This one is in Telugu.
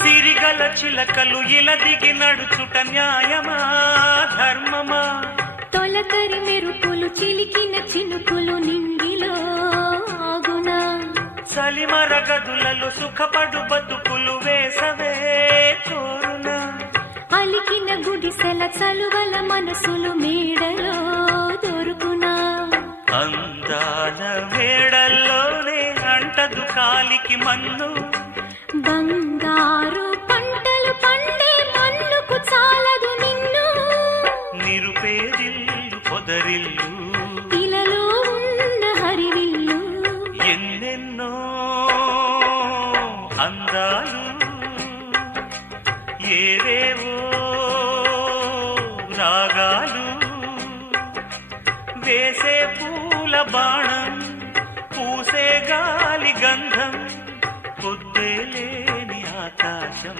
సిరిగల చిలకలు ఇలా దిగి నడుచుట న్యాయమా ధర్మమా? తొలకరి మెరుపులు చిలికిన చినుకులు నింగిలో ఆగునా? సలిమర గదులలో సుఖపడు బతుకులు వేసవే కోరునా? అలికిన గుడిసెల చలువల మనసులు మేడలో దొరుకునా? అందాల మేడల్లోనే అంటదు కాలికి మన్ను, బంగారు పంటలు పండే మన్నుకు చాలదు నిన్ను. నిరుపేదిల్లు పొదరిల్లు ఇలలో ఉన్న హరివిల్లు ఎన్నెన్నో అందాలు ఏవేవో రాగాలు వేసే పూల బాణం పూసే గాలి గంధం పొద్దే లేని ఆకాశం.